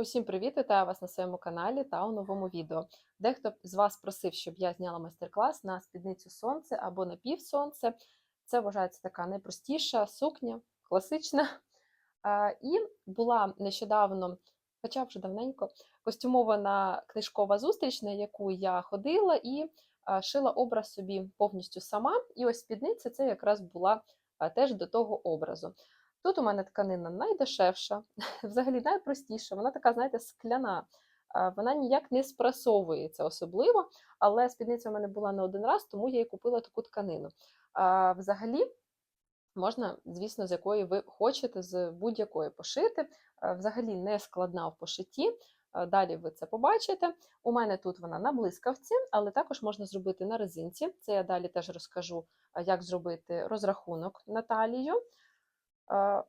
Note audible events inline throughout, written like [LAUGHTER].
Усім привіт! Вітаю вас на своєму каналі та у новому відео. Дехто з вас просив, щоб я зняла майстер-клас на спідницю сонце або на півсонце. Це вважається така найпростіша сукня, класична. І була нещодавно, хоча вже давненько, костюмована книжкова зустріч, на яку я ходила і шила образ собі повністю сама. І ось спідниця це якраз була теж до того образу. Тут у мене тканина найдешевша, [LAUGHS] взагалі найпростіша. Вона така, знаєте, скляна. Вона ніяк не спрасовується особливо, але спідниця у мене була не один раз, тому я їй купила таку тканину. А, Взагалі, можна, звісно, з якої ви хочете, з будь-якої пошити. Взагалі не складна в пошитті. Далі ви це побачите. У мене тут вона на блискавці, але також можна зробити на резинці. Це я далі теж розкажу, як зробити розрахунок на талію. Е,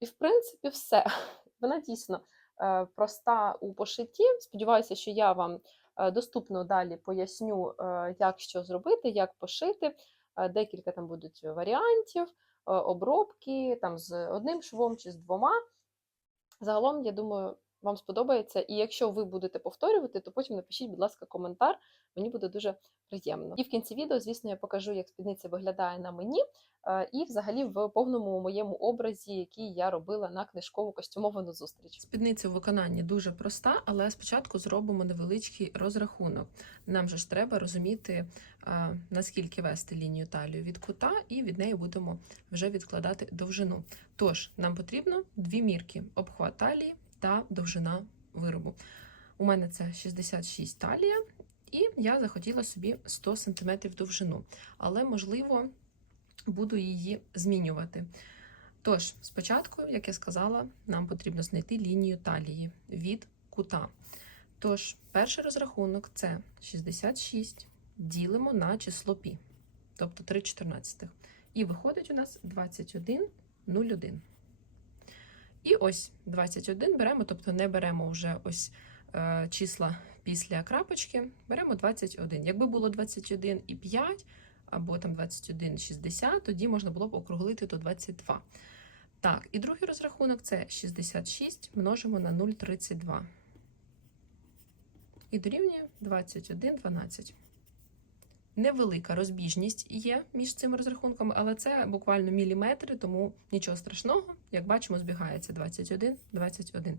І, в принципі, все. [LAUGHS] Вона дійсно е, проста у пошитті. Сподіваюся, що я вам е, доступно далі поясню, як що зробити, як пошити. Декілька там будуть варіантів, обробки там з одним швом чи з двома. Загалом, я думаю, вам сподобається. І якщо ви будете повторювати, то потім напишіть, будь ласка, коментар. Мені буде дуже приємно. І в кінці відео, звісно, я покажу, як спідниця виглядає на мені, е, і взагалі в повному моєму образі, який я робила на книжкову костюмовану зустріч. Спідниця в виконанні дуже проста, але спочатку зробимо невеличкий розрахунок. Нам же ж треба розуміти, наскільки вести лінію талію від кута, і від неї будемо вже відкладати довжину. Тож, нам потрібно дві мірки: обхват талії та довжина виробу. У мене це 66 талія, і я захотіла собі 100 см довжину, але можливо буду її змінювати. Тож, спочатку, як я сказала, нам потрібно знайти лінію талії від кута. Тож, перший розрахунок це 66 ділимо на число пі, тобто 3 чотирнадцятих. І виходить у нас 21,01. І ось 21 беремо, тобто не беремо вже ось е, числа після крапочки, беремо 21. Якби було 21,5 або там 21,60, тоді можна було б округлити до 22. Так, і другий розрахунок це 66 множимо на 0,32. І дорівнює 21,12. Невелика розбіжність є між цими розрахунками, але це буквально міліметри, тому нічого страшного. Як бачимо, збігається 21, 21.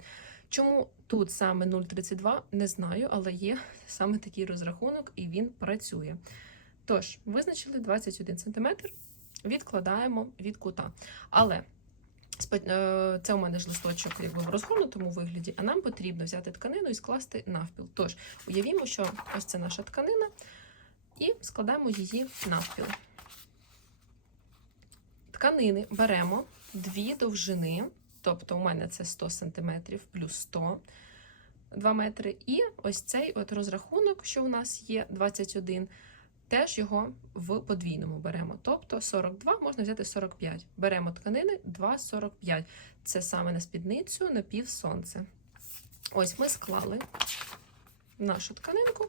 Чому тут саме 0,32, не знаю, але є саме такий розрахунок, і він працює. Тож, визначили 21 см, відкладаємо від кута. Але е, це у мене ж листочок якби в розгорнутому вигляді, а нам потрібно взяти тканину і скласти навпіл. Тож, уявімо, що ось це наша тканина, і складаємо її навпіл. Тканини беремо дві довжини, тобто у мене це 100 см плюс 100 2 метри. І ось цей от розрахунок, що у нас є 21, теж його в подвійному беремо. Тобто 42 можна взяти 45. Беремо тканини 2,45. Це саме на спідницю на пів сонце. Ось ми склали нашу тканинку,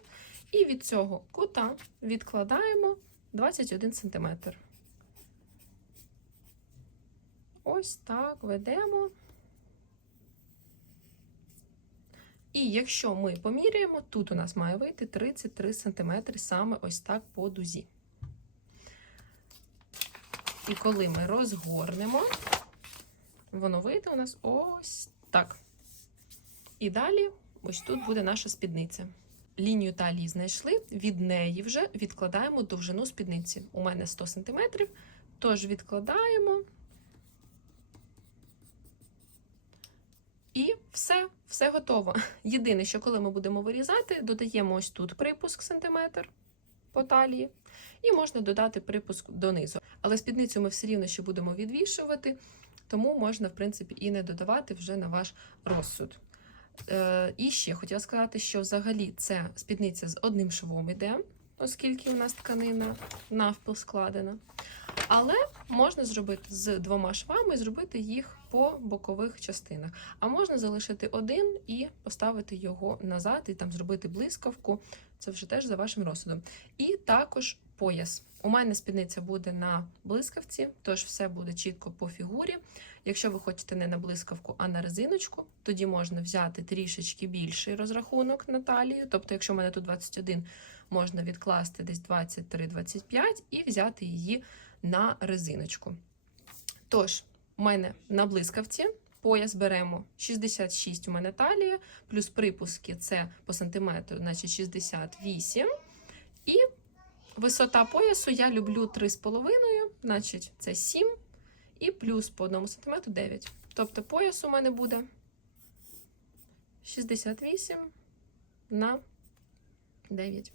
і від цього кута відкладаємо 21 см. Ось так ведемо. І якщо ми поміряємо, тут у нас має вийти 33 см саме ось так по дузі. І коли ми розгорнемо, воно вийде у нас ось так. І далі ось тут буде наша спідниця. Лінію талії знайшли, від неї вже відкладаємо довжину спідниці. У мене 100 см, тож відкладаємо. І все, все готово. Єдине, що коли ми будемо вирізати, додаємо ось тут припуск сантиметр по талії, і можна додати припуск донизу. Але спідницю ми все рівно ще будемо відвішувати, тому можна, в принципі, і не додавати вже на ваш розсуд. Е, і ще хотіла сказати, що взагалі це спідниця з одним швом іде, оскільки у нас тканина навпіл складена. Але можна зробити з двома швами, зробити їх по бокових частинах. А можна залишити один і поставити його назад, і там зробити блискавку. Це вже теж за вашим розсудом. І також пояс. У мене спідниця буде на блискавці, тож все буде чітко по фігурі. Якщо ви хочете не на блискавку, а на резиночку, тоді можна взяти трішечки більший розрахунок на талію. Тобто, якщо в мене тут 21, можна відкласти десь 23-25 і взяти її на резиночку. Тож, у мене на блискавці пояс беремо 66 у мене талія, плюс припуски це по сантиметру, значить 68. І висота поясу я люблю 3,5, значить це 7 і плюс по 1 см 9. Тобто пояс у мене буде 68 на 9.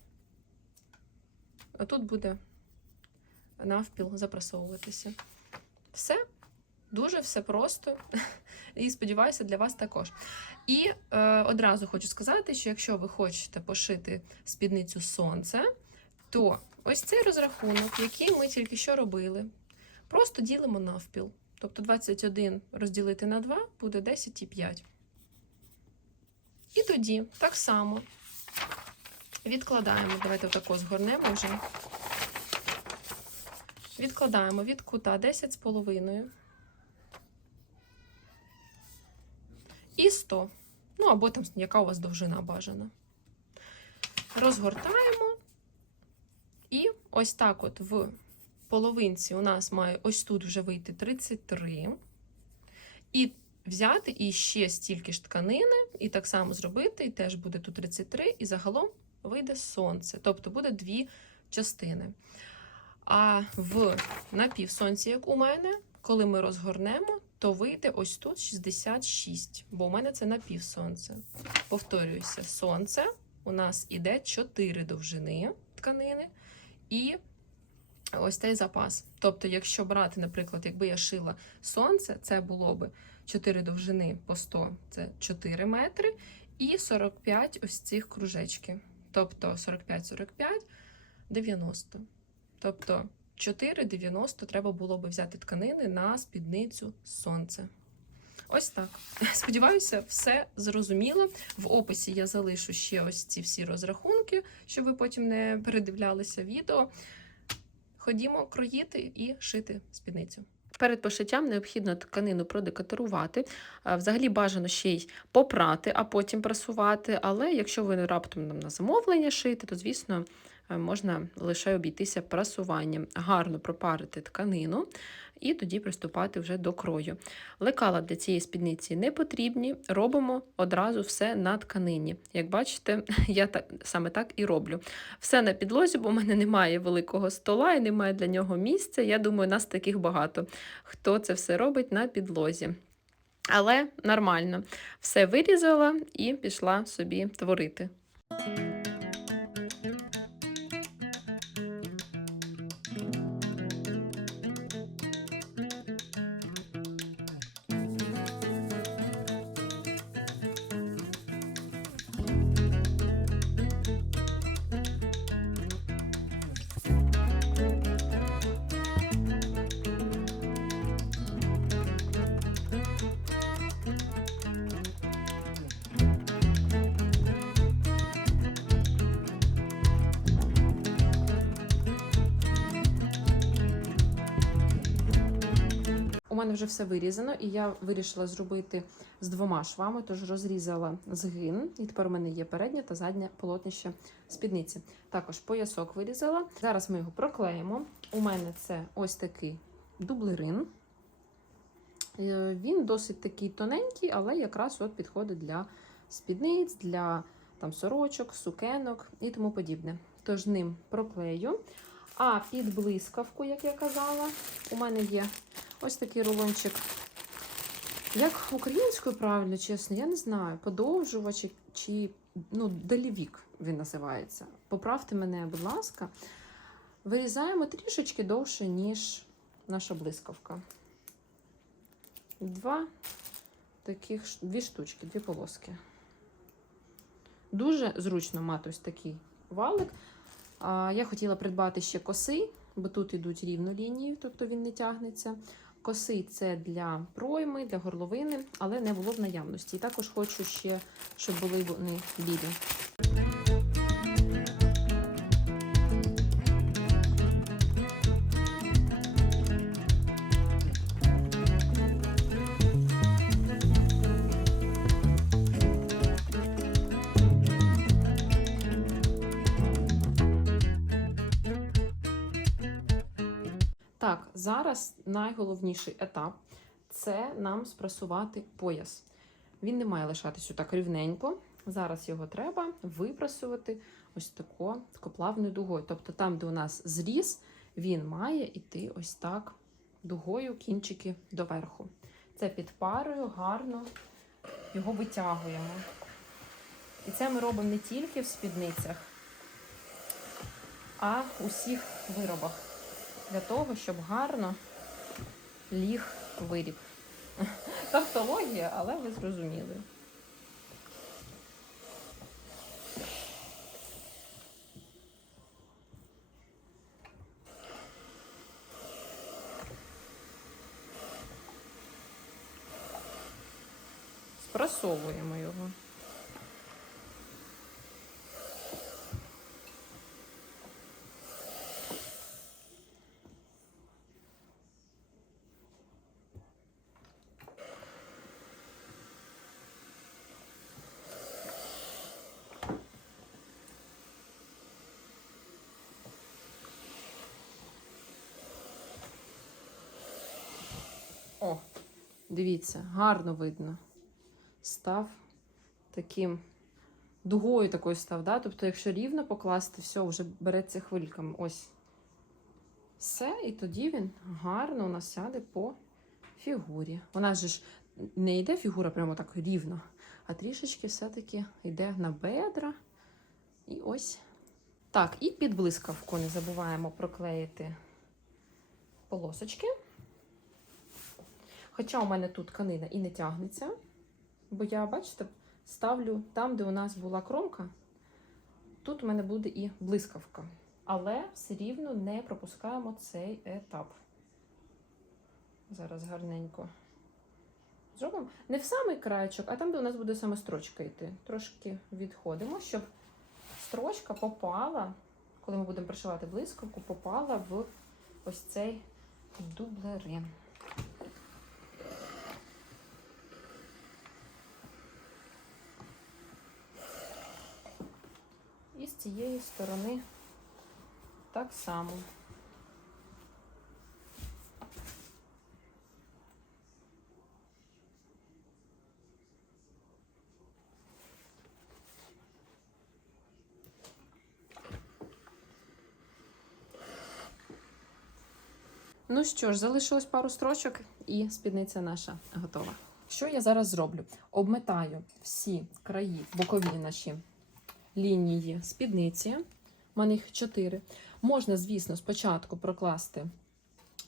А тут буде навпіл запрасовуватися. Все. Дуже все просто. І сподіваюся, для вас також. І е, одразу хочу сказати, що якщо ви хочете пошити спідницю сонце, то ось цей розрахунок, який ми тільки що робили, просто ділимо навпіл. Тобто 21 розділити на 2 буде 10,5. І тоді так само відкладаємо, давайте отако згорнемо вже. Відкладаємо від кута 10,5 і 100. Ну, або там, яка у вас довжина бажана. Розгортаємо. І ось так от в половинці у нас має ось тут вже вийти 33. І взяти і ще стільки ж тканини, і так само зробити, і теж буде тут 33, і загалом вийде сонце. Тобто буде дві частини. А в напівсонці, як у мене, коли ми розгорнемо, то вийде ось тут 66, бо у мене це напівсонце. Повторююся, сонце у нас іде 4 довжини тканини і ось цей запас. Тобто, якщо брати, наприклад, якби я шила сонце, це було би 4 довжини по 100 це 4 метри, і 45 ось цих кружечки. Тобто 45-45, 90. Тобто 4,90 треба було би взяти тканини на спідницю сонце. Ось так. [LAUGHS] Сподіваюся, все зрозуміло. В описі я залишу ще ось ці всі розрахунки, щоб ви потім не передивлялися відео. Ходімо кроїти і шити спідницю. Перед пошиттям необхідно тканину продекатурувати. Взагалі бажано ще й попрати, а потім прасувати. Але якщо ви раптом на замовлення шити, то звісно е, можна лише обійтися прасуванням. Гарно пропарити тканину і тоді приступати вже до крою. Лекала для цієї спідниці не потрібні, робимо одразу все на тканині. Як бачите, [LAUGHS] я так, саме так і роблю. Все на підлозі, бо в мене немає великого стола і немає для нього місця. Я думаю, нас таких багато, хто це все робить на підлозі. Але нормально, все вирізала і пішла собі творити. Мене вже все вирізано, і я вирішила зробити з двома швами, тож розрізала згин, і тепер у мене є переднє та заднє полотнище спідниці. Також поясок вирізала. Зараз ми його проклеїмо. У мене це ось такий дублерин. Е, Він досить такий тоненький, але якраз от підходить для спідниць, для там, сорочок, сукенок і тому подібне. Тож ним проклею. А під блискавку, як я казала, у мене є ось такий рулончик. Як українською правильно, чесно, я не знаю. Подовжувач чи ну, делівік він називається. Поправте мене, будь ласка. Вирізаємо трішечки довше, ніж наша блискавка. Два таких, дві штучки, дві полоски. Дуже зручно мати ось такий валик. Я хотіла придбати ще коси, бо тут йдуть рівно лінії, тобто він не тягнеться. Коси це для пройми, для горловини, але не було в наявності. І також хочу ще, щоб були вони білі. Так, зараз найголовніший етап це нам спрасувати пояс. Він не має лишатися так рівненько. Зараз його треба випрасувати ось тако, такоплавною дугою. Тобто там, де у нас зріз, він має йти ось так дугою кінчики доверху. Це під парою гарно його витягуємо. І це ми робимо не тільки в спідницях, а в усіх виробах. Для того, щоб гарно ліг виріб. Тавтологія, але ви зрозуміли. Спрасовуємо його. О, дивіться, гарно видно. Став таким дугою такою став. Да? Тобто, якщо рівно покласти, все, вже береться хвильками. Ось. Все, і тоді він гарно у нас сяде по фігурі. Вона же ж не йде фігура прямо так рівно, а трішечки все-таки йде на бедра. І ось. Так, і під блискавку не забуваємо проклеїти полосочки. Хоча у мене тут тканина і не тягнеться, бо я, бачите, ставлю там, де у нас була кромка, тут у мене буде і блискавка. Але все рівно не пропускаємо цей етап. Зараз гарненько зробимо. Не в самий краєчок, а там, де у нас буде саме строчка йти. Трошки відходимо, щоб строчка попала, коли ми будемо пришивати блискавку, попала в ось цей дублерин. І з цієї сторони так само. Ну що ж, залишилось пару строчок, і спідниця наша готова. Що я зараз зроблю? Обметаю всі краї, бокові наші лінії спідниці. У мене їх чотири. Можна, звісно, спочатку прокласти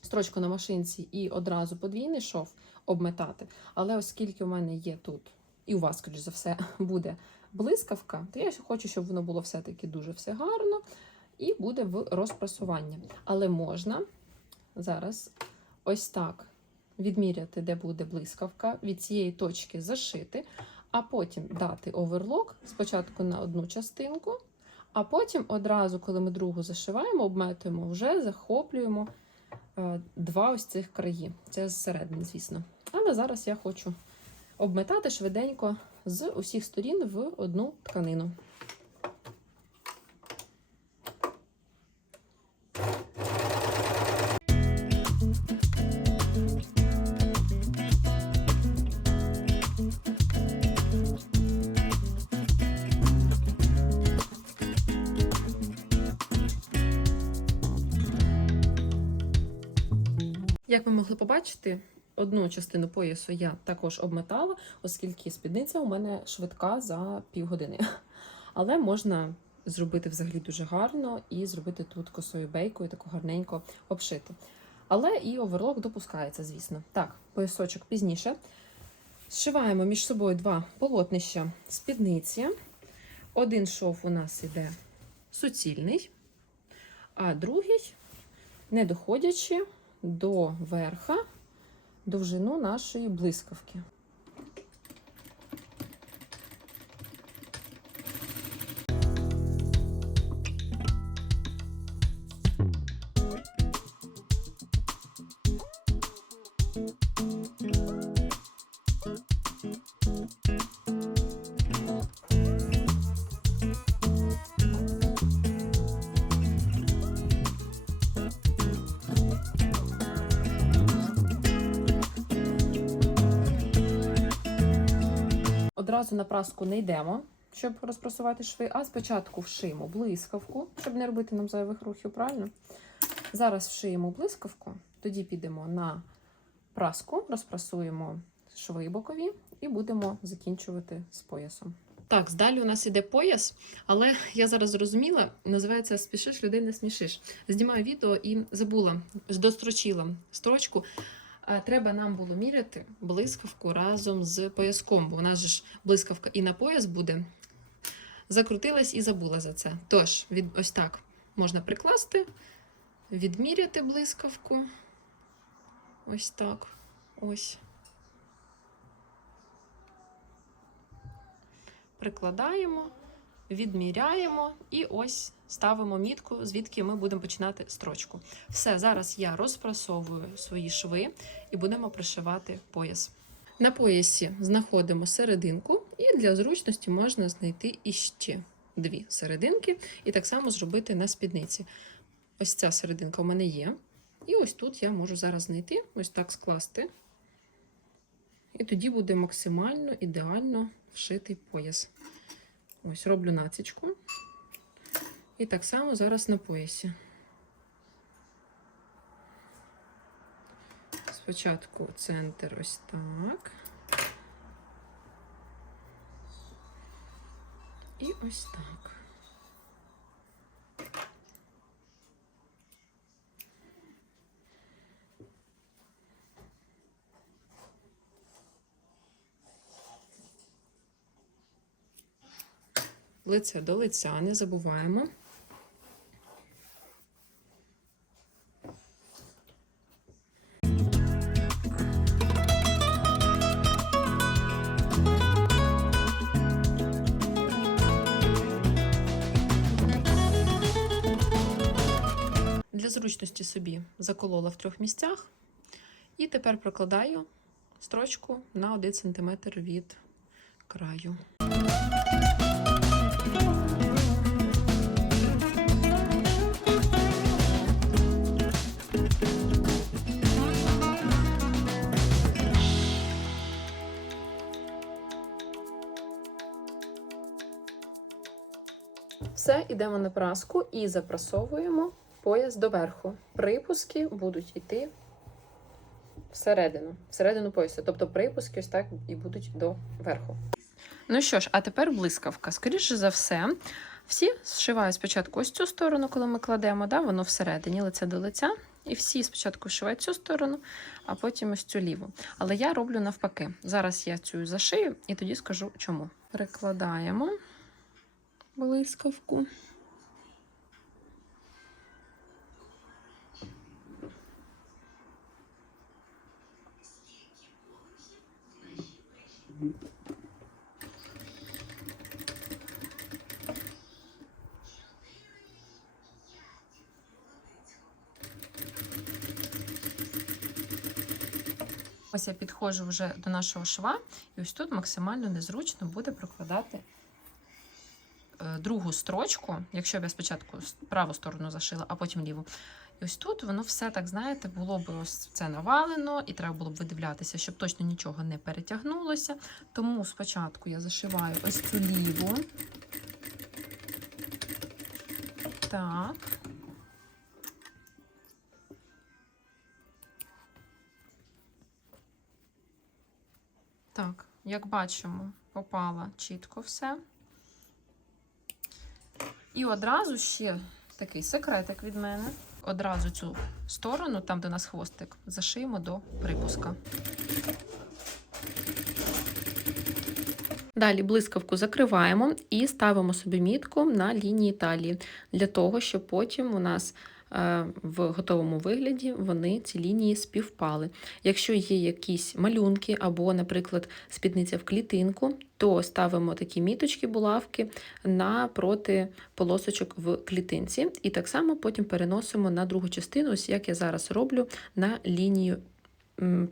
строчку на машинці і одразу подвійний шов обметати. Але оскільки у мене є тут, і у вас, скоріш за все, [LAUGHS] буде блискавка, то я хочу, щоб воно було все-таки дуже все гарно і буде в розпрасуванні. Але можна зараз ось так відміряти, де буде блискавка, від цієї точки зашити, а потім дати оверлок спочатку на одну частинку, а потім одразу, коли ми другу зашиваємо, обметуємо, вже захоплюємо е, два ось цих краї. Це зсередини, звісно. Але зараз я хочу обметати швиденько з усіх сторін в одну тканину. Як ви могли побачити, одну частину поясу я також обметала, оскільки спідниця у мене швидка за півгодини. [LAUGHS] Але можна зробити взагалі дуже гарно і зробити тут косою бейкою, таку гарненько обшити. Але і оверлок допускається, звісно. Так, поясочок пізніше. Зшиваємо між собою два полотнища спідниці. Один шов у нас іде суцільний, а другий, не доходячи до верха довжину нашої блискавки. Одразу на праску не йдемо, щоб розпрасувати шви, а спочатку вшиємо блискавку, щоб не робити нам зайвих рухів, правильно? Зараз вшиємо блискавку, тоді підемо на праску, розпрасуємо шви бокові і будемо закінчувати з поясом. Так, далі у нас іде пояс, але я зараз зрозуміла, називається Спішиш, людей не смішиш. Знімаю відео і забула, дострочила строчку. Треба нам було міряти блискавку разом з пояском, бо у нас же ж блискавка і на пояс буде. Закрутилась і забула за це. Тож, від, ось так можна прикласти, відміряти блискавку. Ось так. Ось. Прикладаємо, відміряємо і ось ставимо мітку, звідки ми будемо починати строчку. Все, зараз я розпрасовую свої шви і будемо пришивати пояс. На поясі знаходимо серединку, і для зручності можна знайти іще дві серединки, і так само зробити на спідниці. Ось ця серединка у мене є. І ось тут я можу зараз знайти, ось так скласти. І тоді буде максимально ідеально вшитий пояс. Ось роблю націчку. І так само зараз на поясі. Спочатку центр ось так. І ось так. Лице до лиця не забуваємо. Собі заколола в трьох місцях. І тепер прокладаю строчку на 1 см від краю. Все, йдемо на праску і запрасовуємо пояс доверху. Припуски будуть йти всередину, всередину пояса. Тобто припуски ось так і будуть до верху. Ну що ж, а тепер блискавка. Скоріше за все, всі зшивають спочатку ось цю сторону, коли ми кладемо, да, воно всередині, лице до лиця. І всі спочатку вшивають цю сторону, а потім ось цю ліву. Але я роблю навпаки. Зараз я цю зашию і тоді скажу чому. Перекладаємо блискавку. Ось я підходжу вже до нашого шва, і ось тут максимально незручно буде прокладати е, другу строчку, якщо б я спочатку праву сторону зашила, а потім ліву. І ось тут воно все так, знаєте, було б це навалено, і треба було б видивлятися, щоб точно нічого не перетягнулося. Тому спочатку я зашиваю ось цю ліву. Так. Так, як бачимо, попала чітко все. І одразу ще такий секретик від мене. Одразу цю сторону, там, де у нас хвостик, зашиємо до припуска. Далі блискавку закриваємо і ставимо собі мітку на лінії талії, для того, щоб потім у нас в готовому вигляді вони ці лінії співпали. Якщо є якісь малюнки або, наприклад, спідниця в клітинку, то ставимо такі міточки, булавки напроти полосочок в клітинці. І так само потім переносимо на другу частину, ось як я зараз роблю, на лінію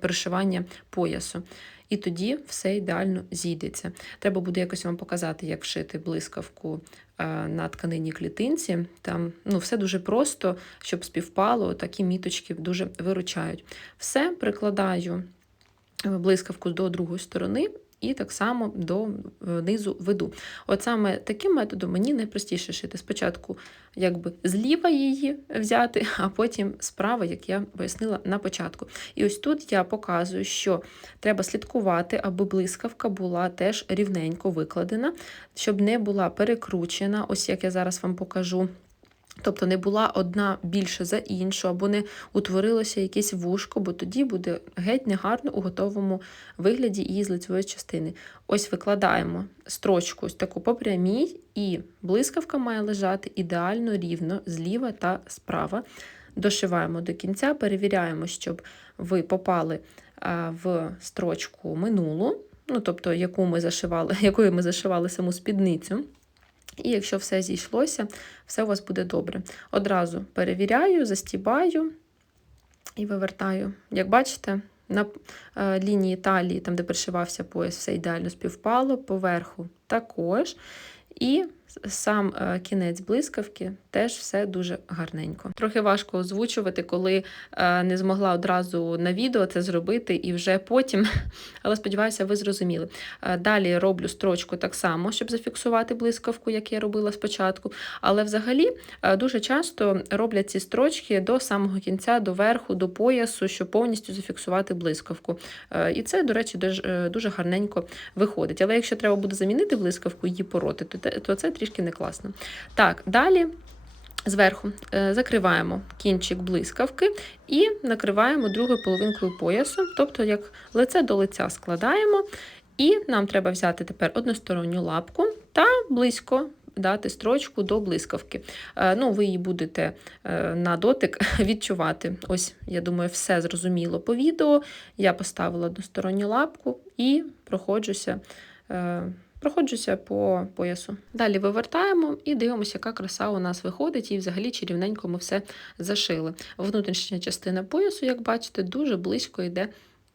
пришивання поясу. І тоді все ідеально зійдеться. Треба буде якось вам показати, як вшити блискавку е, на тканині клітинці. Там ну, все дуже просто, щоб співпало, такі міточки дуже виручають. Все прикладаю е, блискавку до другої сторони і так само до е, низу веду. От саме таким методом мені найпростіше шити. Спочатку якби зліва її взяти, [LAUGHS] а потім справа, як я пояснила на початку. І ось тут я показую, що треба слідкувати, аби блискавка була теж рівненько викладена, щоб не була перекручена, ось як я зараз вам покажу. Тобто не була одна більше за іншу, або не утворилося якесь вушко, бо тоді буде геть негарно у готовому вигляді її з лицевої частини. Ось викладаємо строчку ось таку по прямій, і блискавка має лежати ідеально рівно зліва та справа. Дошиваємо до кінця, перевіряємо, щоб ви попали в строчку минулу, ну тобто яку ми зашивали, [LAUGHS] якою ми зашивали саму спідницю. І якщо все зійшлося, все у вас буде добре. Одразу перевіряю, застібаю і вивертаю. Як бачите, на е, лінії талії, там, де пришивався пояс, все ідеально співпало, поверху також. І сам е, кінець блискавки теж все дуже гарненько. Трохи важко озвучувати, коли е, не змогла одразу на відео це зробити і вже потім, [LAUGHS] але сподіваюся, ви зрозуміли. Е, Далі роблю строчку так само, щоб зафіксувати блискавку, як я робила спочатку. Але взагалі дуже часто роблять ці строчки до самого кінця, до верху, до поясу, щоб повністю зафіксувати блискавку. І це, до речі, дуже, гарненько виходить. Але якщо треба буде замінити блискавку, її пороти, то це трішки не класно. Так, далі. Зверху е, закриваємо кінчик блискавки і накриваємо другою половинкою поясу, тобто як лице до лиця складаємо. І нам треба взяти тепер односторонню лапку та близько дати строчку до блискавки. Е, Ну, ви її будете е, на дотик [LAUGHS] відчувати. Ось, я думаю, все зрозуміло по відео. Я поставила односторонню лапку і проходжуся. Проходжуся по поясу. Далі вивертаємо і дивимося, яка краса у нас виходить, і взагалі чарівненько ми все зашили. Внутрішня частина поясу, як бачите, дуже близько йде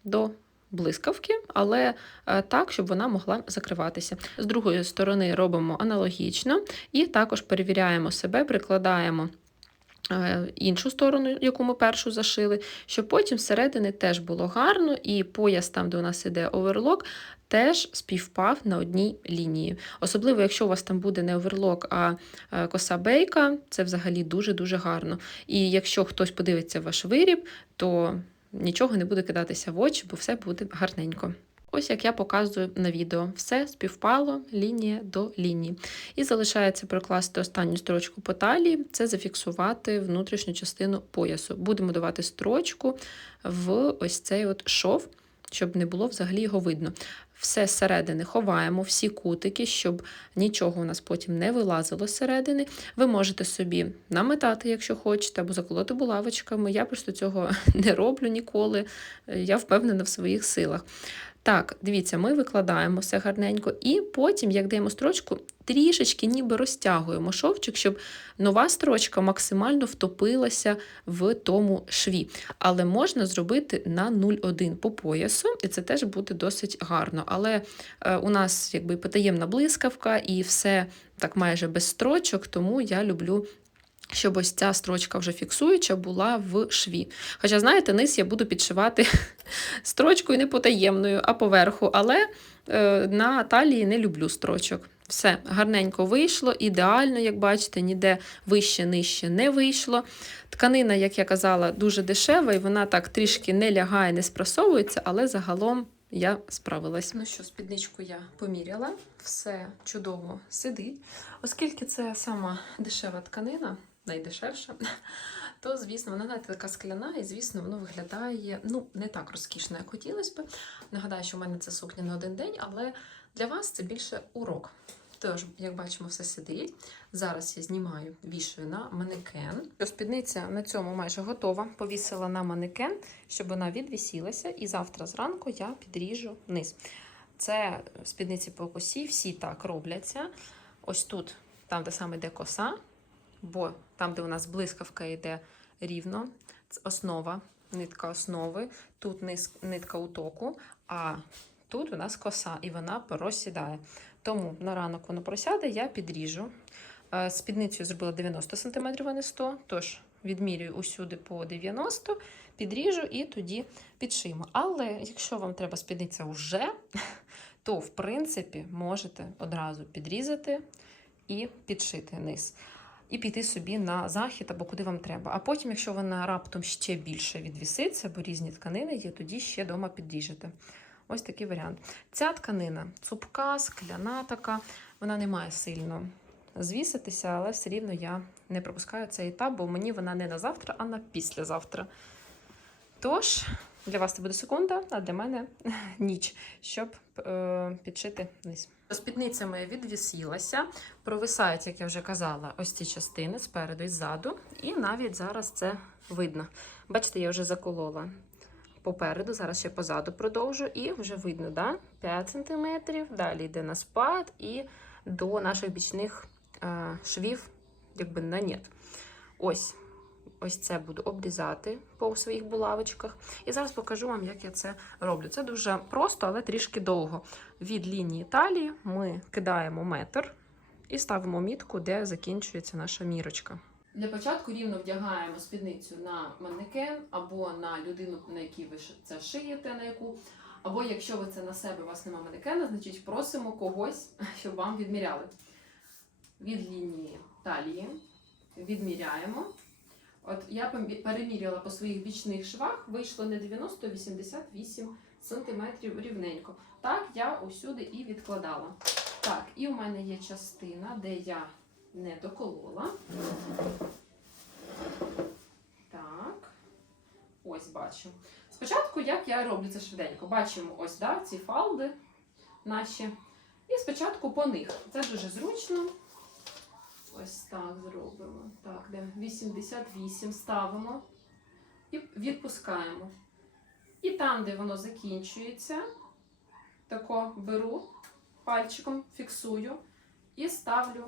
до блискавки, але е, так, щоб вона могла закриватися. З другої сторони робимо аналогічно і також перевіряємо себе, прикладаємо. е, Іншу сторону, яку ми першу зашили, щоб потім зсередини теж було гарно, і пояс, там, де у нас іде оверлок, теж співпав на одній лінії. Особливо, якщо у вас там буде не оверлок, а е, коса бейка, це взагалі дуже-дуже гарно. І якщо хтось подивиться ваш виріб, то нічого не буде кидатися в очі, бо все буде гарненько. Ось як я показую на відео, все співпало лінія до лінії. І залишається прокласти останню строчку по талії, це зафіксувати внутрішню частину поясу. Будемо давати строчку в ось цей от шов, щоб не було взагалі його видно. Все зсередини ховаємо, всі кутики, щоб нічого у нас потім не вилазило зсередини. Ви можете собі наметати, якщо хочете, або заколоти булавочками. Я просто цього [LAUGHS] не роблю ніколи. Я впевнена в своїх силах. Так, дивіться, ми викладаємо все гарненько, і потім, як даємо строчку, трішечки ніби розтягуємо шовчик, щоб нова строчка максимально втопилася в тому шві. Але можна зробити на 0,1 по поясу, і це теж буде досить гарно. Але е, у нас якби потаємна блискавка і все так майже без строчок, тому я люблю. Щоб ось ця строчка вже фіксуюча була в шві. Хоча, знаєте, низ я буду підшивати [LAUGHS] строчкою не потаємною, а поверху, але е, на талії не люблю строчок. Все гарненько вийшло, ідеально, як бачите, ніде вище, нижче не вийшло. Тканина, як я казала, дуже дешева, і вона так трішки не лягає, не спрасовується, але загалом я справилась. Ну що, спідничку я поміряла, все чудово сидить. Оскільки це сама дешева тканина, найдешевша, [LAUGHS] то, звісно, вона навіть така скляна, і, звісно, воно виглядає ну, не так розкішно, як хотілося б. Нагадаю, що в мене це сукня на один день, але для вас це більше урок. Тож, як бачимо, все сидить. Зараз я знімаю, вішаю на манекен. Спідниця на цьому майже готова. Повісила на манекен, щоб вона відвісілася, і завтра зранку я підріжу низ. Це спідниці по косі, всі так робляться. Ось тут, там, де саме йде коса, бо там, де у нас блискавка йде рівно, основа, нитка основи, тут нитка утоку, а тут у нас коса, і вона просідає. Тому на ранок воно просяде, я підріжу. Е, Спідницю зробила 90 см, а не 100 тож відмірюю усюди по 90, підріжу і тоді підшиємо. Але якщо вам треба спідниця вже, [LAUGHS] то в принципі можете одразу підрізати і підшити низ. І піти собі на захід або куди вам треба. А потім, якщо вона раптом ще більше відвіситься, бо різні тканини є, тоді ще вдома підріжете. Ось такий варіант. Ця тканина цупка, скляна така, вона не має сильно звіситися, але все рівно я не пропускаю цей етап, бо мені вона не на завтра, а на післязавтра. Тож, для вас це буде секунда, а для мене [LAUGHS] ніч, щоб е, підшити низ. Спідниця моя відвісілася, провисають, як я вже казала, ось ці частини спереду і ззаду, і навіть зараз це видно. Бачите, я вже заколола попереду, зараз ще позаду продовжу, і вже видно, да? 5 см, далі йде на спад і до наших бічних е, швів, якби на нет. Ось. Ось це буду обрізати по своїх булавочках. І зараз покажу вам, як я це роблю. Це дуже просто, але трішки довго. Від лінії талії ми кидаємо метр і ставимо мітку, де закінчується наша мірочка. Для початку рівно вдягаємо спідницю на манекен або на людину, на якій ви це шиєте, на яку. Або якщо ви це на себе, у вас немає манекена, значить просимо когось, [LAUGHS] щоб вам відміряли. Від лінії талії відміряємо. От я переміряла по своїх бічних швах, вийшло не 90, а 88 см рівненько. Так я усюди і відкладала. Так, і у мене є частина, де я не доколола. Так. Ось бачу. Спочатку, як я роблю це швиденько. Бачимо ось да, ці фалди наші. І спочатку по них. Це дуже зручно. Ось так зробимо. Так, де 88 ставимо і відпускаємо. І там, де воно закінчується, тако беру пальчиком, фіксую і ставлю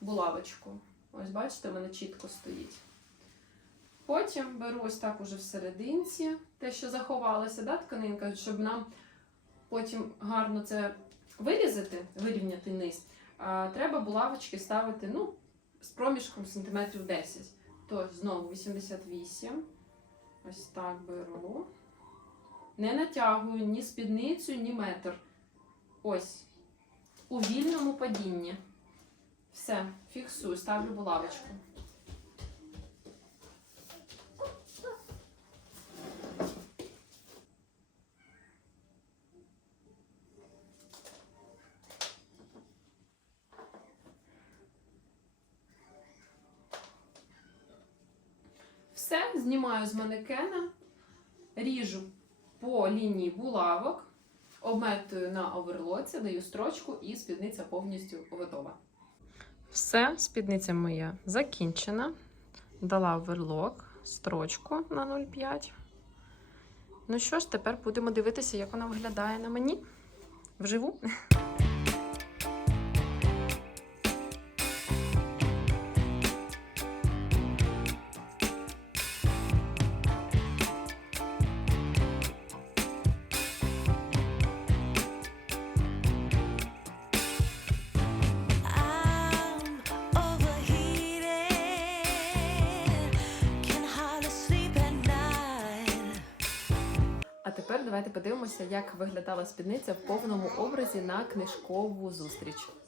булавочку. Ось бачите, вона чітко стоїть. Потім беру ось так уже всерединці, те, що заховалося, да, тканинка, щоб нам потім гарно це вирізати, вирівняти низ. Треба булавочки ставити ну, з проміжком сантиметрів 10. Тож знову 88. Ось так беру. Не натягую ні спідницю, ні метр. Ось. У вільному падінні. Все, фіксую, ставлю булавочку. Все, знімаю з манекена, ріжу по лінії булавок, обметую на оверлоці, даю строчку і спідниця повністю готова. Все, спідниця моя закінчена. Дала оверлок, строчку на 0,5. Ну що ж, тепер будемо дивитися, як вона виглядає на мені вживу. Тепер давайте подивимося, як виглядала спідниця в повному образі на книжкову зустріч.